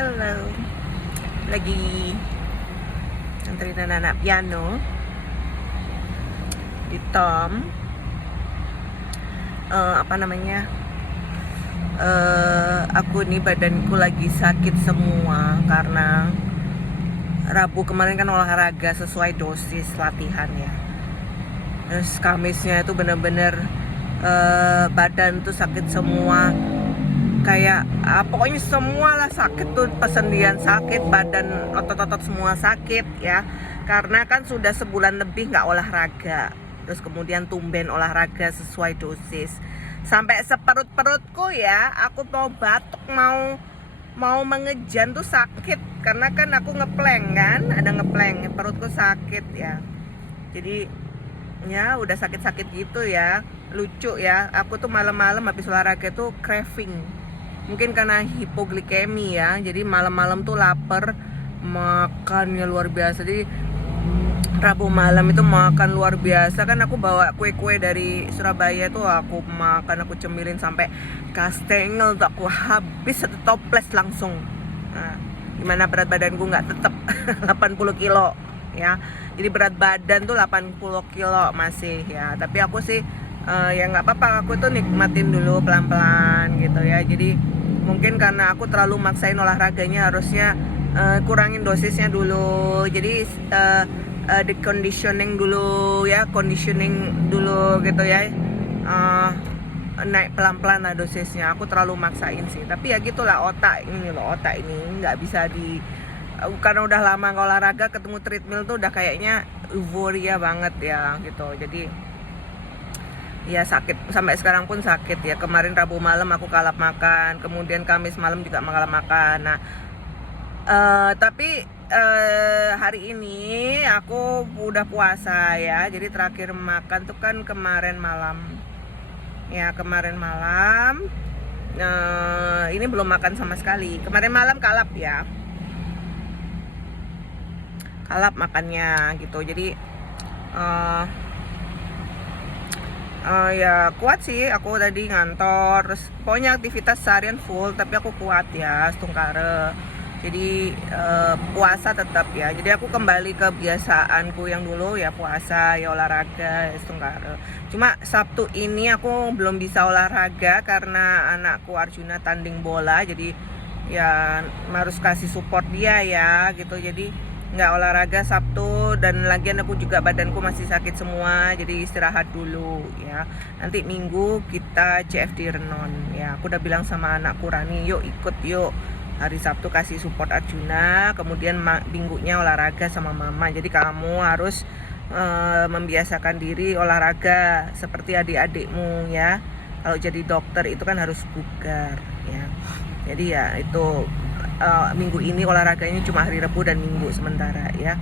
Hello. Lagi anterin anak piano di Tom. Apa namanya? Aku nih badanku lagi sakit semua karena Rabu kemarin kan olahraga sesuai dosis latihan ya. Terus Kamisnya itu bener-bener badan tuh sakit semua. Kayak pokoknya semua lah sakit tuh, persendian sakit, badan, otot-otot semua sakit ya, karena kan sudah sebulan lebih nggak olahraga, terus kemudian tumben olahraga sesuai dosis sampai seperut-perutku ya, aku mau batuk, mau mengejan tuh sakit karena kan aku ngeplank kan, ada ngeplank, perutku sakit ya, jadi ya udah sakit-sakit gitu ya. Lucu ya, aku tuh malam-malam habis olahraga tuh craving. Mungkin karena hipoglikemi ya, jadi malam-malam tuh lapar, makannya luar biasa. Jadi Rabu malam itu makan luar biasa kan, aku bawa kue-kue dari Surabaya tuh, aku makan, aku cemilin sampai kastengel tuh, aku habis satu toples langsung. Nah, gimana berat badanku nggak tetep 80 kilo ya. Jadi berat badan tuh 80 kilo masih ya, tapi aku sih ya nggak apa-apa, aku tuh nikmatin dulu pelan-pelan gitu ya. Jadi mungkin karena aku terlalu maksain olahraganya, harusnya kurangin dosisnya dulu. Jadi di conditioning dulu ya, conditioning dulu gitu ya, naik pelan-pelan lah dosisnya. Aku terlalu maksain sih, tapi ya gitulah, otak ini loh, otak ini nggak bisa di, karena udah lama nggak olahraga, ketemu treadmill tuh udah kayaknya euforia banget ya gitu. Jadi ya sakit, sampai sekarang pun sakit ya. Kemarin Rabu malam aku kalap makan, kemudian Kamis malam juga kalap makan. Nah tapi hari ini aku udah puasa ya, jadi terakhir makan tuh kan kemarin malam ya, kemarin malam. Ini belum makan sama sekali, kemarin malam kalap ya, kalap makannya gitu. Jadi ya kuat sih aku tadi ngantor, terus pokoknya aktivitas seharian full, tapi aku kuat ya, stungkare. Jadi puasa tetap ya, jadi aku kembali ke kebiasaanku yang dulu ya, puasa ya, olahraga ya, stungkare. Cuma Sabtu ini aku belum bisa olahraga karena anakku Arjuna tanding bola, jadi ya harus kasih support dia ya gitu. Jadi nggak olahraga Sabtu, dan lagian aku juga badanku masih sakit semua, jadi istirahat dulu ya. Nanti Minggu kita CFD Renon ya. Aku udah bilang sama anakku Rani, yuk ikut yuk, hari Sabtu kasih support Arjuna, kemudian minggunya olahraga sama mama. Jadi kamu harus membiasakan diri olahraga seperti adik-adikmu ya. Kalau jadi dokter itu kan harus bugar ya. Jadi ya itu minggu ini olahraganya cuma hari Rabu dan Minggu sementara ya.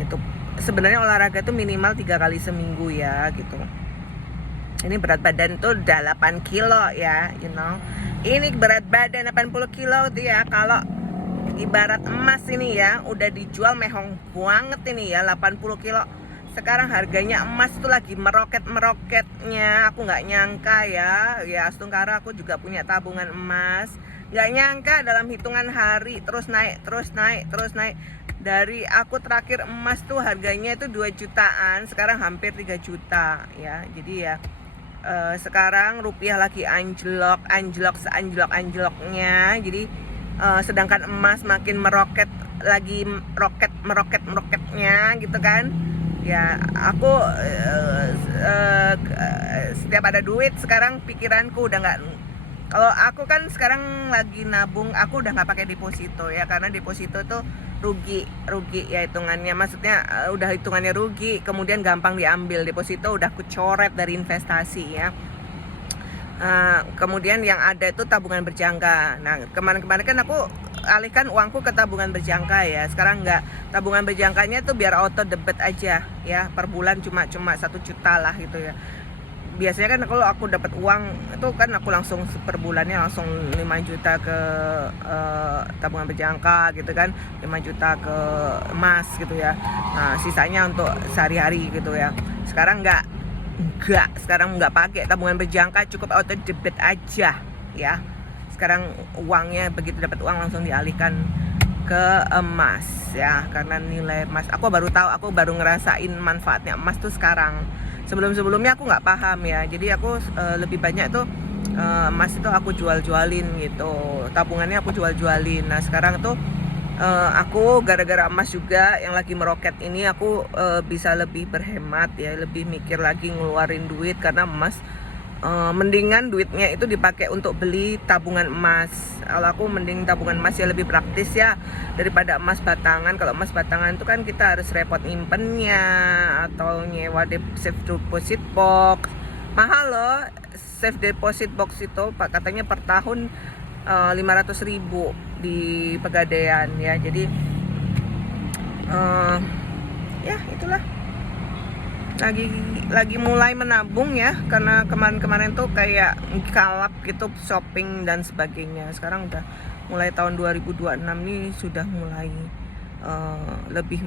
Itu sebenarnya olahraga itu minimal 3 kali seminggu ya gitu. Ini berat badan tuh udah 8 kilo ya, you know. Ini berat badan 80 kilo tuh ya, kalau ibarat emas ini ya, udah dijual mehong banget ini ya, 80 kilo. Sekarang harganya emas itu lagi meroket-meroketnya. Aku nggak nyangka ya, ya Astungkara aku juga punya tabungan emas. Nggak nyangka dalam hitungan hari terus naik, terus naik, terus naik. Dari aku terakhir emas tuh harganya itu 2 jutaan, sekarang hampir 3 juta ya. Jadi ya sekarang rupiah lagi anjlok seanjlok-anjloknya. Jadi sedangkan emas makin meroket, lagi meroketnya gitu kan. Ya aku setiap ada duit sekarang pikiranku udah nggak, kalau aku kan sekarang lagi nabung, aku udah nggak pakai deposito ya, karena deposito tuh rugi ya hitungannya, maksudnya udah hitungannya rugi, kemudian gampang diambil. Deposito udah kucoret dari investasi ya. Kemudian yang ada itu tabungan berjangka. Nah kemarin kan aku alihkan uangku ke tabungan berjangka ya. Sekarang enggak, tabungan berjangkanya tuh biar auto debit aja ya, per bulan cuma 1 juta lah gitu ya. Biasanya kan kalau aku dapat uang itu kan aku langsung per bulannya langsung 5 juta ke tabungan berjangka gitu kan, 5 juta ke emas gitu ya. Nah sisanya untuk sehari-hari gitu ya. Sekarang sekarang nggak pakai tabungan berjangka, cukup auto debit aja ya. sekarang uangnya begitu dapat uang langsung dialihkan ke emas ya, karena nilai emas aku baru tahu, aku baru ngerasain manfaatnya emas tuh sekarang. Sebelumnya aku nggak paham ya, jadi aku lebih banyak tuh emas itu aku jual-jualin gitu, tabungannya aku jual-jualin. Nah sekarang tuh aku gara-gara emas juga yang lagi meroket ini, aku bisa lebih berhemat ya, lebih mikir lagi ngeluarin duit, karena emas mendingan duitnya itu dipakai untuk beli tabungan emas. Kalau aku mending tabungan emas ya, lebih praktis ya daripada emas batangan. Kalau emas batangan itu kan kita harus repot nyimpennya atau nyewa safe deposit box. Mahal loh safe deposit box itu, Pak, katanya per tahun 500.000 di Pegadaian ya. Jadi ya itulah, lagi mulai menabung ya, karena kemarin tuh kayak kalap gitu shopping dan sebagainya. Sekarang udah mulai tahun 2026 nih sudah mulai lebih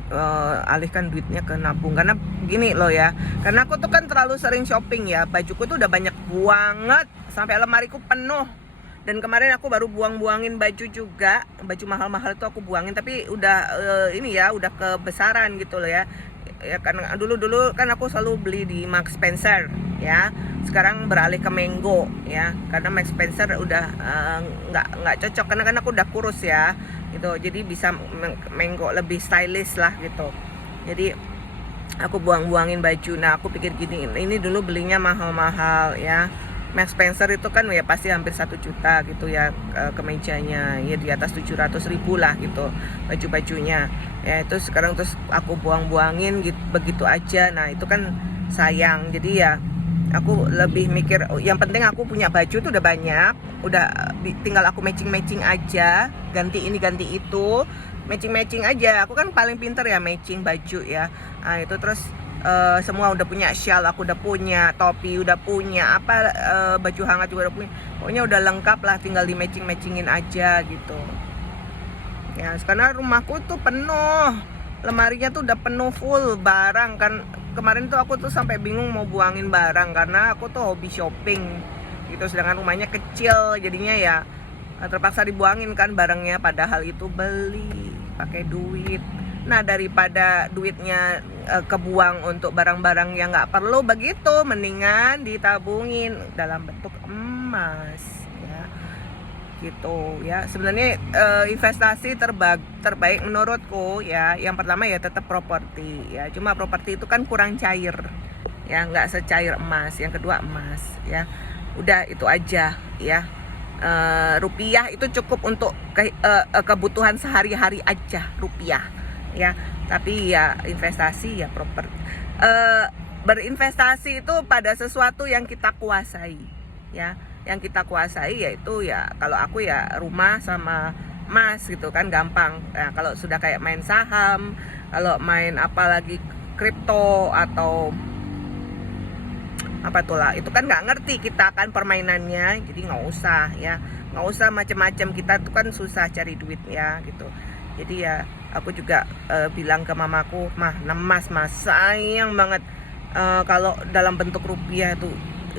alihkan duitnya ke nabung. Karena gini loh ya, karena aku tuh kan terlalu sering shopping ya, bajuku tuh udah banyak banget sampai lemariku penuh. Dan kemarin aku baru buangin baju juga, baju mahal-mahal tuh aku buangin, tapi udah ini ya, udah kebesaran gitu loh ya. Ya karena dulu kan aku selalu beli di Max Spencer ya, sekarang beralih ke Mango ya, karena Max Spencer udah nggak cocok, karena kan aku udah kurus ya gitu, jadi bisa Mango lebih stylish lah gitu. Jadi aku buangin baju. Nah aku pikir gini, ini dulu belinya mahal-mahal ya, Max Spencer itu kan ya pasti hampir 1 juta gitu ya, kemejanya ya di atas 700.000 lah gitu baju-bajunya ya. Itu sekarang terus aku buangin gitu, begitu aja. Nah itu kan sayang. Jadi ya aku lebih mikir, yang penting aku punya baju tuh udah banyak, udah tinggal aku matching aja, ganti ini ganti itu, matching aja. Aku kan paling pinter ya matching baju ya. Nah itu terus semua udah punya, shawl aku udah punya, topi udah punya, apa baju hangat juga udah punya, pokoknya udah lengkap lah, tinggal di matchingin aja gitu ya. Karena rumahku tuh penuh, lemarinya tuh udah penuh full barang kan. Kemarin tuh aku tuh sampai bingung mau buangin barang, karena aku tuh hobi shopping gitu, sedangkan rumahnya kecil, jadinya ya terpaksa dibuangin kan barangnya, padahal itu beli pakai duit. Nah daripada duitnya kebuang untuk barang-barang yang nggak perlu begitu, mendingan ditabungin dalam bentuk emas ya gitu ya. Sebenarnya investasi terbaik menurutku ya, yang pertama ya tetap properti ya, cuma properti itu kan kurang cair ya, nggak secair emas. Yang kedua emas ya, udah itu aja ya. Rupiah itu cukup untuk kebutuhan sehari-hari aja, rupiah ya. Tapi ya investasi ya properti, berinvestasi itu pada sesuatu yang kita kuasai ya. Yang kita kuasai yaitu ya, kalau aku ya rumah sama emas gitu kan gampang. Nah, kalau sudah kayak main saham, kalau main apalagi kripto atau apa tuh lah, itu kan nggak ngerti kita kan permainannya, jadi nggak usah ya, nggak usah macem-macem, kita tuh kan susah cari duit ya gitu. Jadi ya aku juga bilang ke mamaku, emas sayang banget kalau dalam bentuk rupiah tuh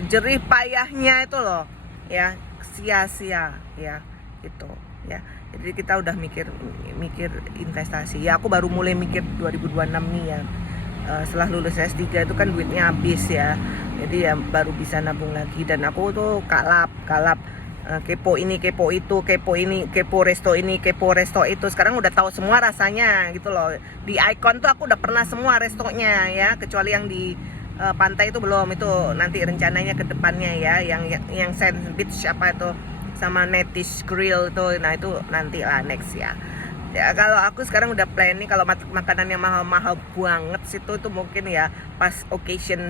jerih payahnya itu loh ya, sia-sia ya gitu ya. Jadi kita udah mikir investasi ya. Aku baru mulai mikir 2026 nih ya, setelah lulus S3 itu kan duitnya habis ya, jadi ya baru bisa nabung lagi. Dan aku tuh kalap kepo ini, kepo itu, kepo ini, kepo resto ini, kepo resto itu. Sekarang udah tahu semua rasanya gitu loh. Di Icon tuh aku udah pernah semua restonya ya, kecuali yang di pantai itu belum. Itu nanti rencananya ke depannya ya, yang Sand Beach apa itu, sama Netish Grill itu. Nah itu nanti lah next ya. Ya kalau aku sekarang udah planning, kalau makanan yang mahal-mahal banget situ itu mungkin ya pas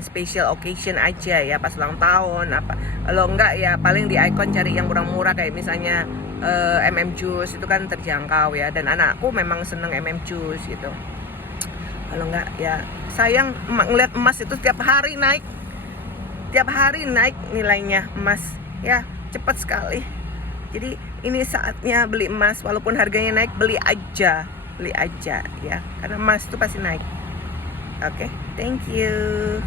special occasion aja ya, pas ulang tahun apa. Kalau enggak ya paling di Icon cari yang murah-murah, kayak misalnya Juice itu kan terjangkau ya, dan anakku memang seneng Juice gitu. Kalau enggak ya sayang ngeliat emas itu tiap hari naik nilainya emas ya, cepet sekali. Jadi ini saatnya beli emas, walaupun harganya naik, beli aja ya, karena emas itu pasti naik. Oke, thank you.